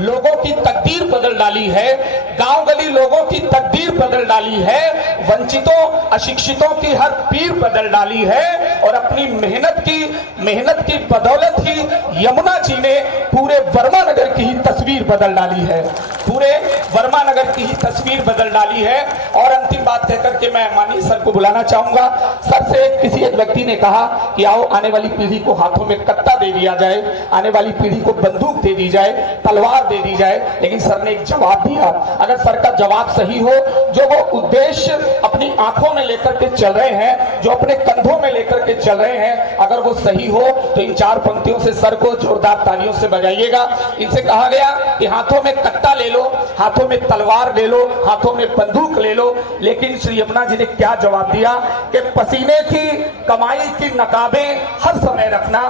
लोगों की तकदीर बदल डाली है, गांव गली लोगों की तकदीर बदल डाली है, वंचितों अशिक्षितों की हर पीर बदल डाली है। और अपनी मेहनत की बदौलत ही यमुना जी ने पूरे वर्मा नगर की ही तस्वीर बदल डाली है, पूरे वर्मा नगर की ही तस्वीर बदल डाली है। और अंतिम बात कहकर के मैं माननीय सर को बुलाना चाहूंगा। सर से किसी एक व्यक्ति ने कहा कि आओ आने वाली पीढ़ी को हाथों में कत्ता दे दिया जाए, आने वाली पीढ़ी को बंदूक दे दी जाए, तलवार दे दी जाए। लेकिन सर ने एक जवाब दिया। अगर सर का जवाब सही हो, जो वो उद्देश्य अपनी आंखों में लेकर के चल रहे हैं, जो अपने कंधों में लेकर के चल रहे हैं, अगर वो सही हो तो इन 4 पंक्तियों से सर को जोरदार तालियों से बजाइएगा। इनसे कहा गया कि हाथों में कत्ता ले लो, हाथों में तलवार ले लो, हाथों में बंदूक ले लो। लेकिन श्री यमुना जी ने क्या जवाब दिया कि पसीने की कमाई की नकाबें हर समय रखना,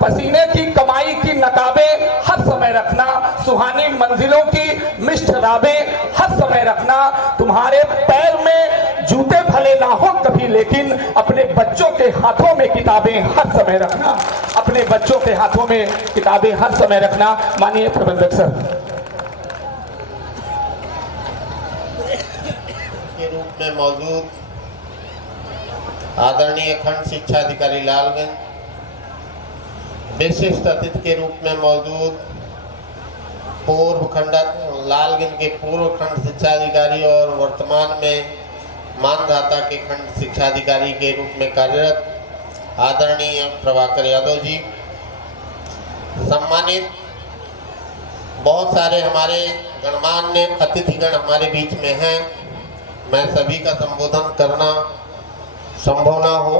पसीने की कमाई की नकाबें हर समय रखना, सुहानी मंजिलों की मिष्ट राबें हर समय रखना। तुम्हारे पैर में जूते भले ना हो कभी, लेकिन अपने बच्चों के हाथों में किताबें हर समय रखना, अपने बच्चों के हाथों में किताबें हर समय रखना। माननीय प्रबंधक सर। के रूप में मौजूद आदरणीय खंड शिक्षा अधिकारी लालगंज, विशिष्ट अतिथि के रूप में मौजूद पूर्व खंड लालगंज के पूर्व खंड शिक्षा अधिकारी और वर्तमान में मानधाता के खंड शिक्षा अधिकारी के रूप में कार्यरत आदरणीय प्रभाकर यादव जी, सम्मानित बहुत सारे हमारे गणमान्य अतिथिगण हमारे बीच में हैं। मैं सभी का संबोधन करना संभव ना हो,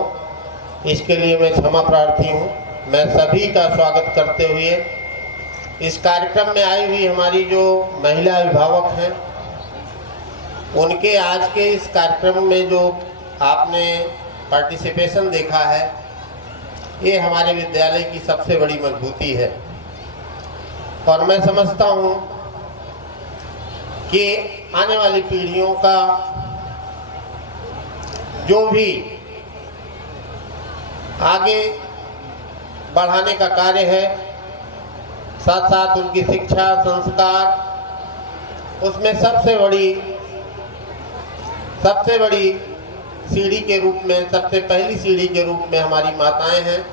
इसके लिए मैं क्षमा प्रार्थी हूँ। मैं सभी का स्वागत करते हुए इस कार्यक्रम में आई हुई हमारी जो महिला अभिभावक हैं, उनके आज के इस कार्यक्रम में जो आपने पार्टिसिपेशन देखा है, ये हमारे विद्यालय की सबसे बड़ी मजबूती है। और मैं समझता हूँ कि आने वाली पीढ़ियों का जो भी आगे बढ़ाने का कार्य है, साथ साथ उनकी शिक्षा संस्कार, उसमें सबसे बड़ी सीढ़ी के रूप में, सबसे पहली सीढ़ी के रूप में हमारी माताएं हैं।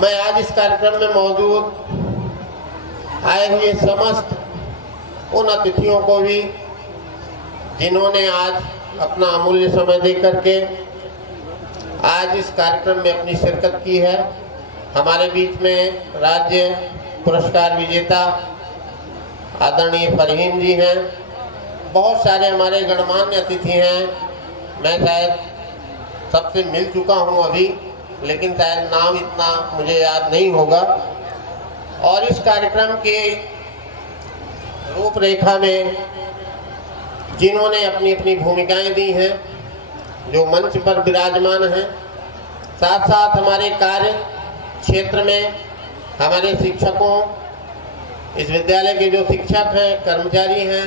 मैं आज इस कार्यक्रम में मौजूद आए हुए समस्त उन अतिथियों को भी, जिन्होंने आज अपना अमूल्य समय दे करके आज इस कार्यक्रम में अपनी शिरकत की है। हमारे बीच में राज्य पुरस्कार विजेता आदरणीय फरहीन जी हैं, बहुत सारे हमारे गणमान्य अतिथि हैं। मैं शायद सबसे मिल चुका हूं अभी, लेकिन शायद नाम इतना मुझे याद नहीं होगा। और इस कार्यक्रम के रूपरेखा में जिन्होंने अपनी अपनी भूमिकाएं दी हैं, जो मंच पर विराजमान हैं, साथ साथ हमारे कार्य क्षेत्र में हमारे शिक्षकों, इस विद्यालय के जो शिक्षक हैं, कर्मचारी हैं,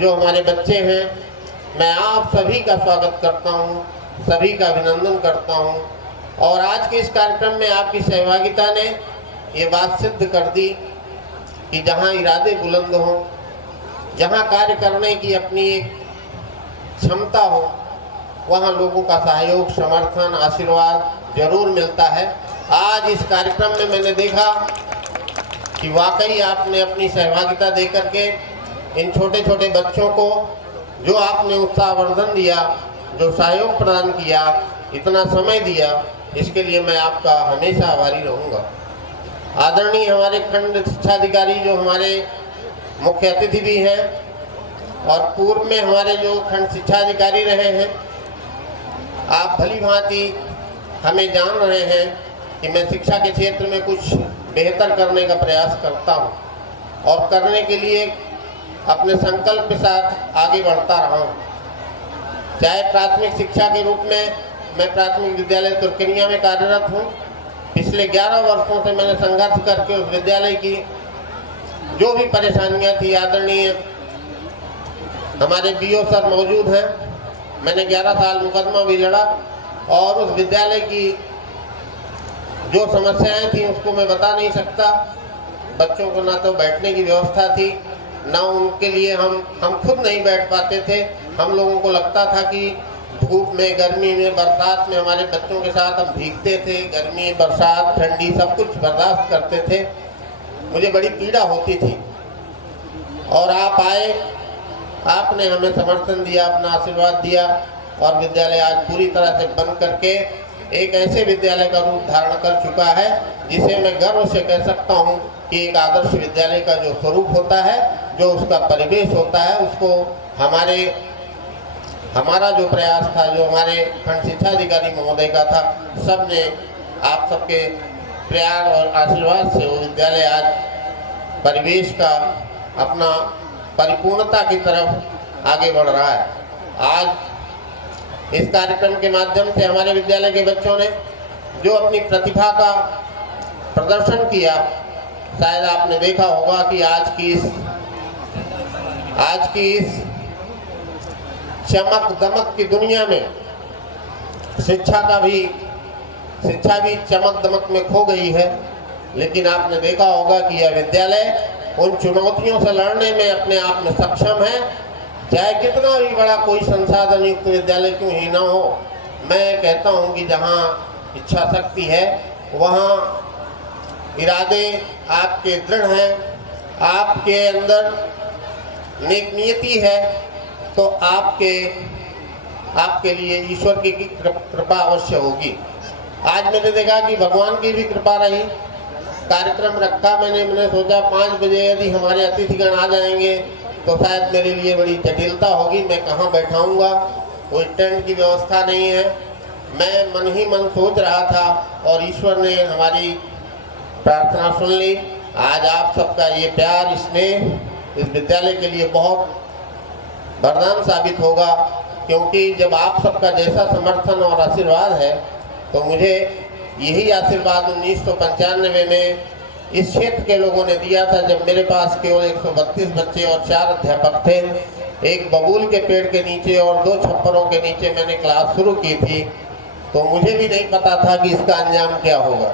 जो हमारे बच्चे हैं, मैं आप सभी का स्वागत करता हूं, सभी का अभिनंदन करता हूं। और आज के इस कार्यक्रम में आपकी सहभागिता ने ये बात सिद्ध कर दी कि जहां इरादे बुलंद हों, जहां कार्य करने की अपनी एक क्षमता हो, वहां लोगों का सहयोग, समर्थन, आशीर्वाद जरूर मिलता है। आज इस कार्यक्रम में मैंने देखा कि वाकई आपने अपनी सहभागिता देकर के इन छोटे छोटे बच्चों को जो आपने उत्साहवर्धन दिया, जो सहयोग प्रदान किया, इतना समय दिया, इसके लिए मैं आपका हमेशा आभारी रहूँगा। आदरणीय हमारे खंड शिक्षा अधिकारी जो हमारे मुख्य अतिथि भी हैं और पूर्व में हमारे जो खंड शिक्षा अधिकारी रहे हैं, आप भली भांति हमें जान रहे हैं कि मैं शिक्षा के क्षेत्र में कुछ बेहतर करने का प्रयास करता हूं और करने के लिए अपने संकल्प के साथ आगे बढ़ता रहा हूं। चाहे प्राथमिक शिक्षा के रूप में मैं प्राथमिक विद्यालय तुर्कनिया में कार्यरत हूं। पिछले 11 वर्षों से मैंने संघर्ष करके उस विद्यालय की जो भी परेशानियां थी, आदरणीय हमारे बीओ सर मौजूद हैं, मैंने 11 साल मुकदमा भी लड़ा और उस विद्यालय की जो समस्याएं थी उसको मैं बता नहीं सकता। बच्चों को ना तो बैठने की व्यवस्था थी, ना उनके लिए हम खुद नहीं बैठ पाते थे। हम लोगों को लगता था कि धूप में, गर्मी में, बरसात में हमारे बच्चों के साथ हम भीगते थे, गर्मी, बरसात, ठंडी सब कुछ बर्दाश्त करते थे। मुझे बड़ी पीड़ा होती थी और आप आए, आपने हमें समर्थन दिया, अपना आशीर्वाद दिया और विद्यालय आज पूरी तरह से बन करके एक ऐसे विद्यालय का रूप धारण कर चुका है जिसे मैं गर्व से कह सकता हूँ कि एक आदर्श विद्यालय का जो स्वरूप होता है, जो उसका परिवेश होता है, उसको हमारा जो प्रयास था, जो हमारे खंड शिक्षा अधिकारी महोदय का था, सबने आप सबके प्यार और आशीर्वाद से वो विद्यालय आज परिवेश का अपना परिपूर्णता की तरफ आगे बढ़ रहा है। आज इस कार्यक्रम के माध्यम से हमारे विद्यालय के बच्चों ने जो अपनी प्रतिभा का प्रदर्शन किया, शायद आपने देखा होगा कि आज की इस चमक दमक की दुनिया में शिक्षा भी चमक दमक में खो गई है। लेकिन आपने देखा होगा कि यह विद्यालय उन चुनौतियों से लड़ने में अपने आप में सक्षम है, चाहे कितना भी बड़ा कोई संसाधन युक्त विद्यालय क्यों ही ना हो। मैं कहता हूं कि जहां इच्छा शक्ति है वहां इरादे आपके दृढ़ हैं, आपके अंदर नेक नियति है, तो आपके लिए ईश्वर की कृपा अवश्य होगी। आज मैंने देखा कि भगवान की भी कृपा रही। कार्यक्रम रखा मैंने सोचा 5 बजे यदि हमारे अतिथिगण आ जाएंगे तो शायद मेरे लिए बड़ी जटिलता होगी, मैं कहाँ बैठाऊंगा, कोई टेंट की व्यवस्था नहीं है। मैं मन ही मन सोच रहा था और ईश्वर ने हमारी प्रार्थना सुन ली। आज आप सबका ये प्यार, स्नेह इस विद्यालय के लिए बहुत वरदान साबित होगा, क्योंकि जब आप सबका जैसा समर्थन और आशीर्वाद है तो मुझे यही आशीर्वाद 1995 में इस क्षेत्र के लोगों ने दिया था, जब मेरे पास केवल 132 बच्चे और 4 अध्यापक थे। एक बबूल के पेड़ के नीचे और 2 छप्परों के नीचे मैंने क्लास शुरू की थी, तो मुझे भी नहीं पता था कि इसका अंजाम क्या होगा।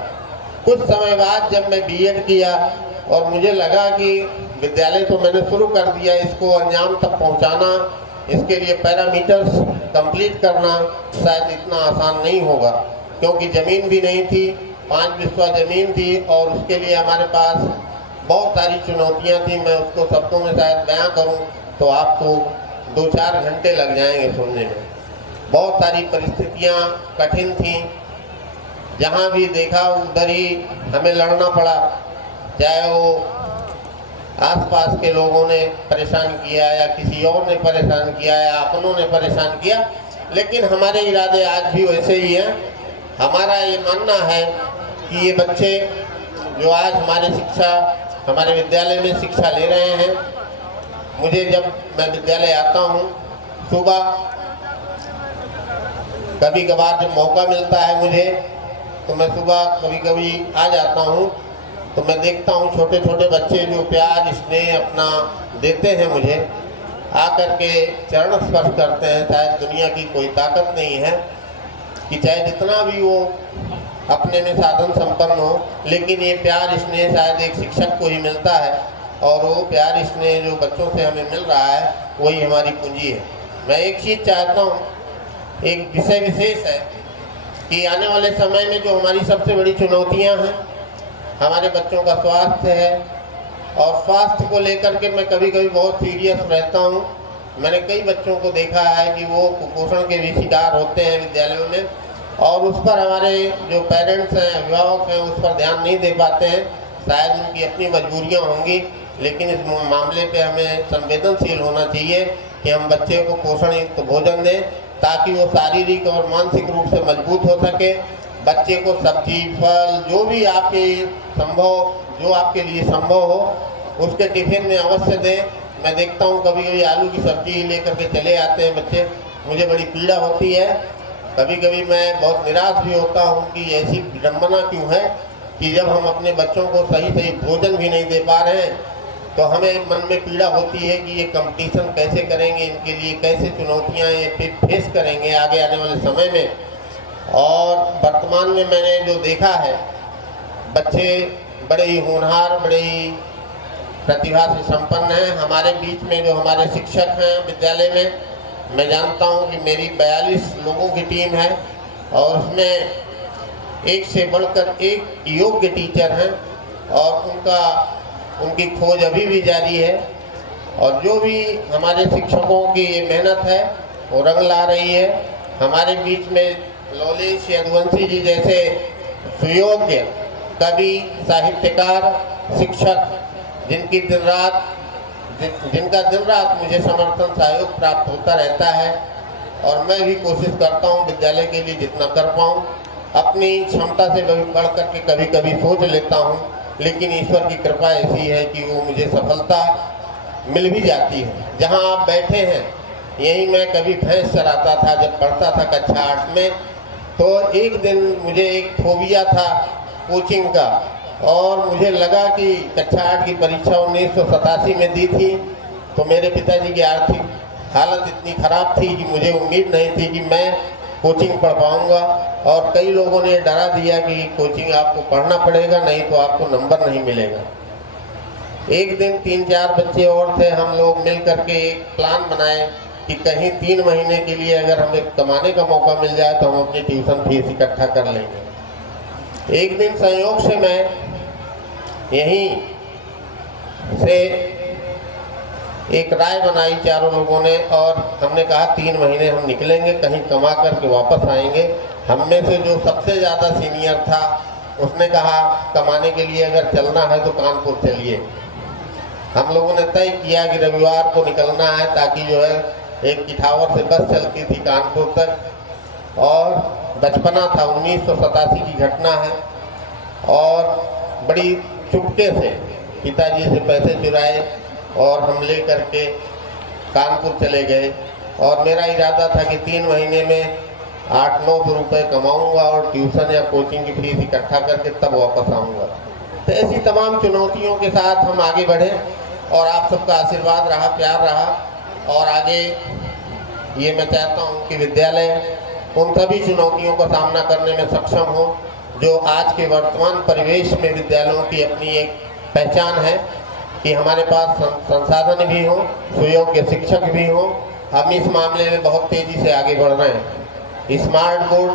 कुछ समय बाद जब मैं बीएड किया और मुझे लगा कि विद्यालय तो मैंने शुरू कर दिया, इसको अंजाम तक पहुंचाना, इसके लिए पैरामीटर्स कंप्लीट करना शायद इतना आसान नहीं होगा, क्योंकि ज़मीन भी नहीं थी, 5 बिस्वा ज़मीन थी और उसके लिए हमारे पास बहुत सारी चुनौतियां थी। मैं उसको शब्दों में शायद बयां करूं तो आपको 2-4 घंटे लग जाएंगे सुनने में। बहुत सारी परिस्थितियां कठिन थी, जहां भी देखा उधर ही हमें लड़ना पड़ा, चाहे वो आसपास के लोगों ने परेशान किया या किसी और ने परेशान किया या अपनों ने परेशान किया, लेकिन हमारे इरादे आज भी वैसे ही हैं। हमारा ये मानना है कि ये बच्चे जो आज हमारे विद्यालय में शिक्षा ले रहे हैं, मुझे जब मैं विद्यालय आता हूँ सुबह, कभी कभार जब मौका मिलता है मुझे, तो मैं सुबह कभी कभी आ जाता हूँ, तो मैं देखता हूँ छोटे छोटे बच्चे जो प्यार स्नेह अपना देते हैं मुझे, आकर के चरण स्पर्श करते हैं। शायद दुनिया की कोई ताकत नहीं है कि चाहे जितना भी वो अपने में साधन संपन्न हो, लेकिन ये प्यार स्नेह शायद एक शिक्षक को ही मिलता है, और वो प्यार स्नेह जो बच्चों से हमें मिल रहा है वही हमारी पूंजी है। मैं एक चीज़ चाहता हूँ, एक विषय विशेष है कि आने वाले समय में जो हमारी सबसे बड़ी चुनौतियाँ हैं, हमारे बच्चों का स्वास्थ्य है, और स्वास्थ्य को लेकर के मैं कभी कभी बहुत सीरियस रहता हूँ। मैंने कई बच्चों को देखा है कि वो कुपोषण के भी शिकार होते हैं विद्यालयों में, और उस पर हमारे जो पेरेंट्स हैं, अभिभावक हैं, उस पर ध्यान नहीं दे पाते हैं। शायद उनकी अपनी मजबूरियाँ होंगी, लेकिन इस मामले पे हमें संवेदनशील होना चाहिए कि हम बच्चे को पोषण युक्त भोजन दें, ताकि वो शारीरिक और मानसिक रूप से मजबूत हो सके। बच्चे को सब्जी, फल, जो भी आपके लिए संभव हो, उसके टिफिन में अवश्य दें। मैं देखता हूँ कभी कभी आलू की सब्जी लेकर के चले आते हैं बच्चे, मुझे बड़ी पीड़ा होती है। कभी कभी मैं बहुत निराश भी होता हूँ कि ऐसी विडम्बना क्यों है कि जब हम अपने बच्चों को सही भोजन भी नहीं दे पा रहे हैं, तो हमें मन में पीड़ा होती है कि ये कंपटीशन कैसे करेंगे, इनके लिए कैसे चुनौतियाँ ये फेस करेंगे आगे आने वाले समय में। और वर्तमान में मैंने जो देखा है, बच्चे बड़े ही होनहार, बड़े ही प्रतिभा से संपन्न हैं। हमारे बीच में जो हमारे शिक्षक हैं विद्यालय में, मैं जानता हूं कि मेरी 42 लोगों की टीम है और उसमें एक से बढ़कर एक योग्य टीचर हैं और उनकी खोज अभी भी जारी है। और जो भी हमारे शिक्षकों की ये मेहनत है वो रंग ला रही है। हमारे बीच में लौलेश यदुवंशी जी जैसे सुयोग्य कवि, साहित्यकार, शिक्षक जिनका दिन रात मुझे समर्थन सहयोग प्राप्त होता रहता है और मैं भी कोशिश करता हूं विद्यालय के लिए जितना कर पाऊं। अपनी क्षमता से बढ़ करके कभी कभी सोच लेता हूं, लेकिन ईश्वर की कृपा ऐसी है कि वो मुझे सफलता मिल भी जाती है। जहां आप बैठे हैं यहीं मैं कभी भैंस चराता था जब पढ़ता था कक्षा 8 में। तो एक दिन मुझे एक फोबिया था कोचिंग का और मुझे लगा कि कक्षा 8 की परीक्षा 1987 में दी थी, तो मेरे पिताजी की आर्थिक हालत इतनी ख़राब थी कि मुझे उम्मीद नहीं थी कि मैं कोचिंग पढ़ पाऊँगा। और कई लोगों ने डरा दिया कि कोचिंग आपको पढ़ना पड़ेगा, नहीं तो आपको नंबर नहीं मिलेगा। एक दिन 3-4 बच्चे और थे, हम लोग मिल करके एक प्लान बनाए कि कहीं 3 महीने के लिए अगर हमें कमाने का मौका मिल जाए तो हम अपनी ट्यूशन फीस इकट्ठा कर लेंगे। एक दिन संयोग से मैं यहीं से एक राय बनाई चारों लोगों ने और हमने कहा 3 महीने हम निकलेंगे, कहीं कमा करके वापस आएंगे। हम में से जो सबसे ज़्यादा सीनियर था उसने कहा कमाने के लिए अगर चलना है तो कानपुर चलिए। हम लोगों ने तय किया कि रविवार को निकलना है ताकि जो है एक किठावर से बस चलती थी कानपुर तक। और बचपना था, 1987 की घटना है और बड़ी चुपके से पिताजी से पैसे चुराए और हम ले करके कानपुर चले गए। और मेरा इरादा था कि 3 महीने में 800-900 रुपये कमाऊंगा और ट्यूशन या कोचिंग की फीस इकट्ठा करके तब वापस आऊंगा। तो ऐसी तमाम चुनौतियों के साथ हम आगे बढ़े और आप सबका आशीर्वाद रहा, प्यार रहा। और आगे ये मैं चाहता हूँ कि विद्यालय उन सभी चुनौतियों का सामना करने में सक्षम हो जो आज के वर्तमान परिवेश में विद्यालयों की अपनी एक पहचान है कि हमारे पास संसाधन भी हो, सुयोग्य शिक्षक भी हो। हम इस मामले में बहुत तेज़ी से आगे बढ़ रहे हैं। स्मार्ट बोर्ड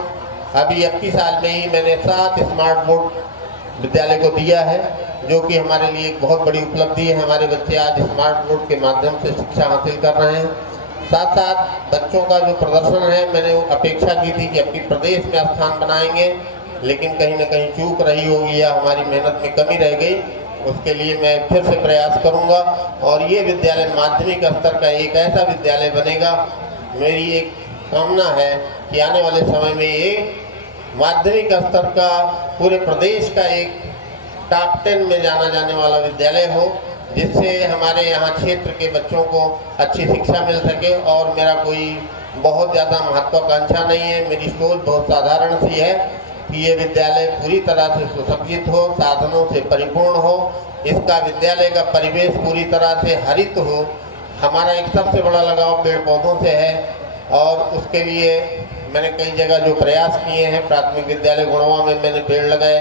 अभी 21 साल में ही मैंने 7 स्मार्ट बोर्ड विद्यालय को दिया है, जो कि हमारे लिए एक बहुत बड़ी उपलब्धि है। हमारे बच्चे आज स्मार्ट बोर्ड के माध्यम से शिक्षा हासिल कर रहे हैं। साथ साथ बच्चों का जो प्रदर्शन है, मैंने अपेक्षा की थी कि अपनी प्रदेश में स्थान बनाएंगे, लेकिन कहीं न कहीं चूक रही होगी या हमारी मेहनत में कमी रह गई। उसके लिए मैं फिर से प्रयास करूंगा और ये विद्यालय माध्यमिक स्तर का एक ऐसा विद्यालय बनेगा। मेरी एक कामना है कि आने वाले समय में ये माध्यमिक स्तर का पूरे प्रदेश का एक टॉप 10 में जाना जाने वाला विद्यालय हो, जिससे हमारे यहाँ क्षेत्र के बच्चों को अच्छी शिक्षा मिल सके। और मेरा कोई बहुत ज़्यादा महत्वाकांक्षा नहीं है, मेरी सोच बहुत साधारण सी है कि ये विद्यालय पूरी तरह से सुसज्जित हो, साधनों से परिपूर्ण हो, इसका विद्यालय का परिवेश पूरी तरह से हरित हो। हमारा एक सबसे बड़ा लगाव पेड़ पौधों से है और उसके लिए मैंने कई जगह जो प्रयास किए हैं। प्राथमिक विद्यालय गुणवा में मैंने पेड़ लगाए,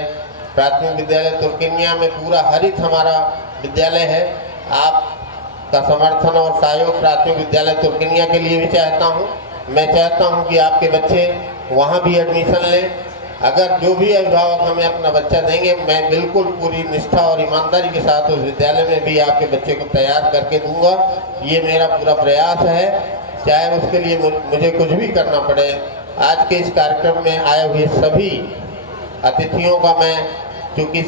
प्राथमिक विद्यालय तुर्किनिया में पूरा हरित हमारा विद्यालय है। आपका समर्थन और सहयोग प्राथमिक विद्यालय तुर्किनिया के लिए भी चाहता हूँ। मैं चाहता हूँ कि आपके बच्चे वहाँ भी एडमिशन लें। अगर जो भी अभिभावक हमें अपना बच्चा देंगे, मैं बिल्कुल पूरी निष्ठा और ईमानदारी के साथ उस विद्यालय में भी आपके बच्चे को तैयार करके दूंगा। ये मेरा पूरा प्रयास है, चाहे उसके लिए मुझे कुछ भी करना पड़े। आज के इस कार्यक्रम में आए हुए सभी अतिथियों का मैं, चूँकि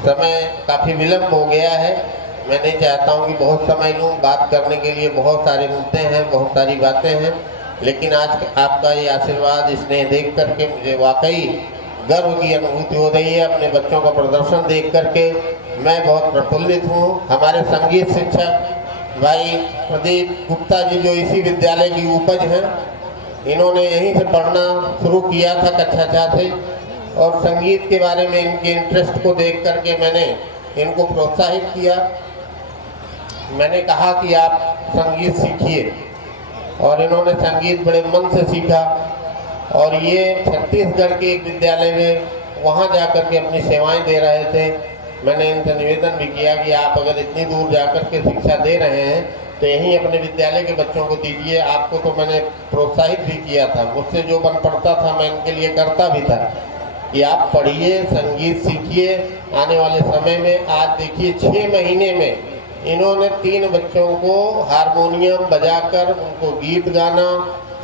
समय काफ़ी विलम्ब हो गया है, मैं नहीं चाहता हूँ कि बहुत समय लूँ। बात करने के लिए बहुत सारे मुद्दे हैं, बहुत सारी बातें हैं, लेकिन आज आपका ये आशीर्वाद, स्नेह देख करके मुझे वाकई गर्व की अनुभूति हो रही है। अपने बच्चों का प्रदर्शन देख करके मैं बहुत प्रफुल्लित हूँ। हमारे संगीत शिक्षक भाई प्रदीप गुप्ता जी, जो इसी विद्यालय की उपज हैं, इन्होंने यहीं से पढ़ना शुरू किया था कक्षा 4 से, और संगीत के बारे में इनके इंटरेस्ट को देख करके मैंने इनको प्रोत्साहित किया। मैंने कहा कि आप संगीत सीखिए, और इन्होंने संगीत बड़े मन से सीखा। और ये छत्तीसगढ़ के एक विद्यालय में वहाँ जाकर के अपनी सेवाएं दे रहे थे। मैंने इनसे निवेदन भी किया कि आप अगर इतनी दूर जाकर के शिक्षा दे रहे हैं तो यहीं अपने विद्यालय के बच्चों को दीजिए। आपको तो मैंने प्रोत्साहित भी किया था, मुझसे जो बन पड़ता था मैं इनके लिए करता भी था कि आप पढ़िए, संगीत सीखिए। आने वाले समय में आज देखिए 6 महीने में इन्होंने 3 बच्चों को हारमोनियम बजाकर उनको गीत गाना,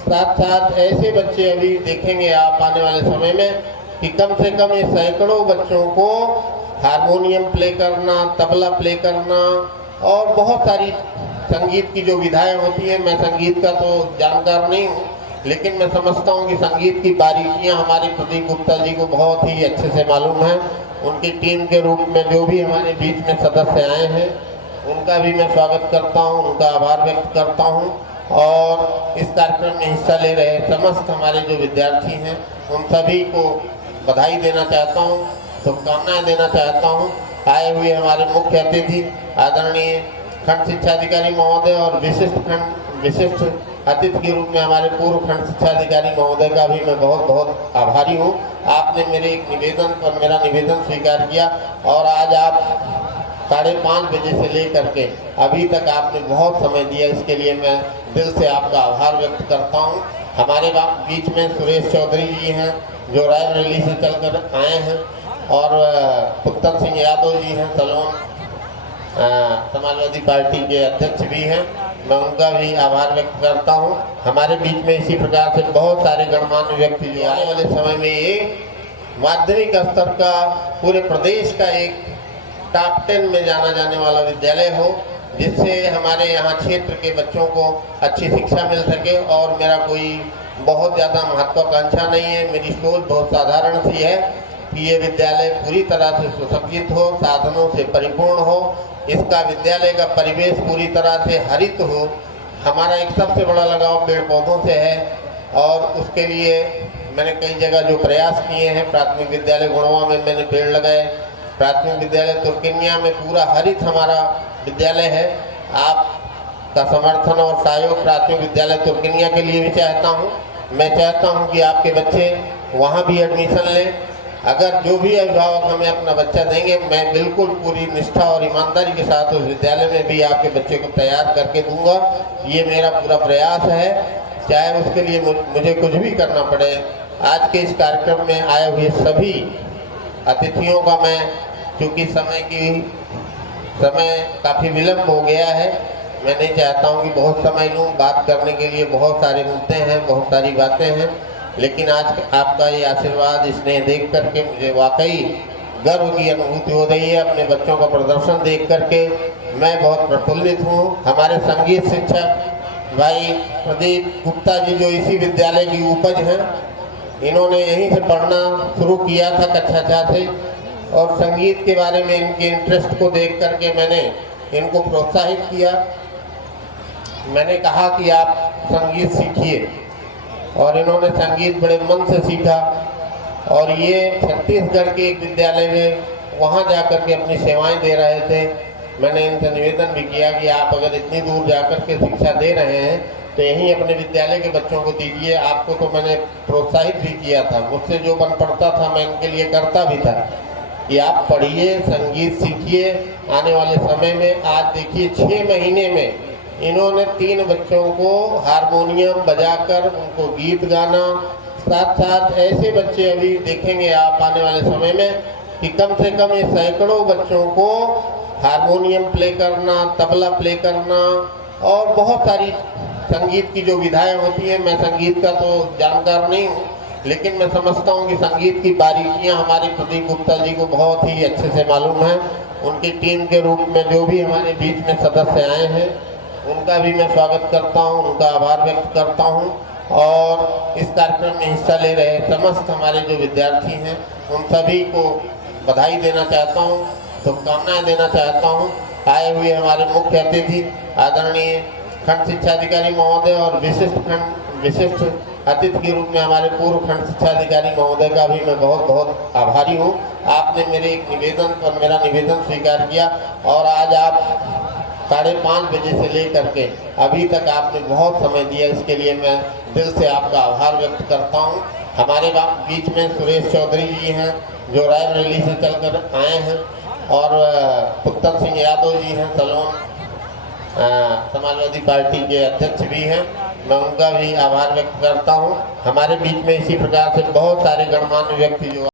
साथ साथ ऐसे बच्चे अभी देखेंगे आप आने वाले समय में कि कम से कम ये सैकड़ों बच्चों को हारमोनियम प्ले करना, तबला प्ले करना और बहुत सारी संगीत की जो विधाएं होती हैं। मैं संगीत का तो जानकार नहीं हूँ, लेकिन मैं समझता हूँ कि संगीत की बारीकियाँ हमारे प्रदीप गुप्ता जी को बहुत ही अच्छे से मालूम है। उनकी टीम के रूप में जो भी हमारे बीच में सदस्य आए हैं उनका भी मैं स्वागत करता हूँ, उनका आभार व्यक्त करता हूँ। और इस कार्यक्रम में हिस्सा ले रहे समस्त हमारे जो विद्यार्थी हैं उन सभी को बधाई देना चाहता हूँ, शुभकामनाएं देना चाहता हूँ। आए हुए हमारे मुख्य अतिथि आदरणीय खंड शिक्षा अधिकारी महोदय और विशिष्ट अतिथि के रूप में हमारे पूर्व खंड शिक्षा अधिकारी महोदय का भी मैं बहुत बहुत आभारी हूँ। आपने मेरे एक निवेदन पर मेरा निवेदन स्वीकार किया और आज आप 5:30 बजे से लेकर के अभी तक आपने बहुत समय दिया, इसके लिए मैं दिल से आपका आभार व्यक्त करता हूँ। हमारे बीच में सुरेश चौधरी जी हैं जो रायबरेली से चलकर आए हैं और पुत्तर सिंह यादव जी हैं, सलोन समाजवादी पार्टी के अध्यक्ष भी हैं, मैं उनका भी आभार व्यक्त करता हूं। हमारे बीच में इसी प्रकार से बहुत सारे गणमान्य व्यक्ति जो आने वाले समय में एक माध्यमिक स्तर का पूरे प्रदेश का एक टॉप 10 में जाना जाने वाला विद्यालय हो, जिससे हमारे यहाँ क्षेत्र के बच्चों को अच्छी शिक्षा मिल सके। और मेरा कोई बहुत ज़्यादा महत्वाकांक्षा नहीं है, मेरी सोच बहुत साधारण सी है कि ये विद्यालय पूरी तरह से सुसज्जित हो, साधनों से परिपूर्ण हो, इसका विद्यालय का परिवेश पूरी तरह से हरित हो। हमारा एक सबसे बड़ा लगाव पेड़ पौधों से है और उसके लिए मैंने कई जगह जो प्रयास किए हैं। प्राथमिक विद्यालय गुणवा में मैंने पेड़ लगाए, प्राथमिक विद्यालय तुर्किनिया में पूरा हरित हमारा विद्यालय है। आपका समर्थन और सहयोग प्राथमिक विद्यालय तुर्किनिया के लिए भी चाहता हूँ। मैं चाहता हूँ कि आपके बच्चे वहाँ भी एडमिशन लें। अगर जो भी अभिभावक हमें अपना बच्चा देंगे, मैं बिल्कुल पूरी निष्ठा और ईमानदारी के साथ उस विद्यालय में भी आपके बच्चे को तैयार करके दूंगा। ये मेरा पूरा प्रयास है, चाहे उसके लिए मुझे कुछ भी करना पड़े। आज के इस कार्यक्रम में आए हुए सभी अतिथियों का मैं, चूँकि समय काफ़ी विलम्ब हो गया है, मैं नहीं चाहता हूँ कि बहुत समय लूँ। बात करने के लिए बहुत सारे मुद्दे हैं, बहुत सारी बातें हैं, लेकिन आज आपका ये आशीर्वाद, स्नेह देख करके मुझे वाकई गर्व की अनुभूति हो रही है। अपने बच्चों का प्रदर्शन देख करके मैं बहुत प्रफुल्लित हूँ। हमारे संगीत शिक्षक भाई प्रदीप गुप्ता जी जो इसी विद्यालय की उपज हैं, इन्होंने यहीं से पढ़ना शुरू किया था कक्षा 4 से, और संगीत के बारे में इनके इंटरेस्ट को देख करके मैंने इनको प्रोत्साहित किया। मैंने कहा कि आप संगीत सीखिए, और इन्होंने संगीत बड़े मन से सीखा और ये छत्तीसगढ़ के एक विद्यालय में वहाँ जाकर के अपनी सेवाएं दे रहे थे। मैंने इनसे निवेदन भी किया कि आप अगर इतनी दूर जाकर के शिक्षा दे रहे हैं तो यहीं अपने विद्यालय के बच्चों को दीजिए। आपको तो मैंने प्रोत्साहित भी किया था, मुझसे जो बन पड़ता था मैं इनके लिए करता भी था कि आप पढ़िए, संगीत सीखिए। आने वाले समय में आज देखिए 6 महीने में इन्होंने 3 बच्चों को हारमोनियम बजाकर उनको गीत गाना, साथ साथ ऐसे बच्चे अभी देखेंगे आप आने वाले समय में कि कम से कम ये सैकड़ों बच्चों को हारमोनियम प्ले करना, तबला प्ले करना और बहुत सारी संगीत की जो विधाएं होती हैं। मैं संगीत का तो जानकार नहीं हूँ, लेकिन मैं समझता हूँ कि संगीत की बारीकियाँ हमारे प्रदीप गुप्ता जी को बहुत ही अच्छे से मालूम है। उनकी टीम के रूप में जो भी हमारे बीच में सदस्य आए हैं उनका भी मैं स्वागत करता हूं, उनका आभार व्यक्त करता हूं। और इस कार्यक्रम में हिस्सा ले रहे समस्त हमारे जो विद्यार्थी हैं उन सभी को बधाई देना चाहता हूं, शुभकामनाएं देना चाहता हूं। आए हुए हमारे मुख्य अतिथि आदरणीय खंड शिक्षा अधिकारी महोदय और विशिष्ट अतिथि के रूप में हमारे पूर्व खंड शिक्षा अधिकारी महोदय का भी मैं बहुत बहुत आभारी हूँ। आपने मेरे एक निवेदन पर मेरा निवेदन स्वीकार किया और आज आप 5:30 बजे से लेकर के अभी तक आपने बहुत समय दिया, इसके लिए मैं दिल से आपका आभार व्यक्त करता हूँ। हमारे बीच में सुरेश चौधरी जी हैं जो रायबरेली से चलकर आए हैं, और पुत्तर सिंह यादव जी हैं सलोन समाजवादी पार्टी के अध्यक्ष भी हैं। मैं उनका भी आभार व्यक्त करता हूं। हमारे बीच में इसी प्रकार से बहुत सारे गणमान्य व्यक्ति जो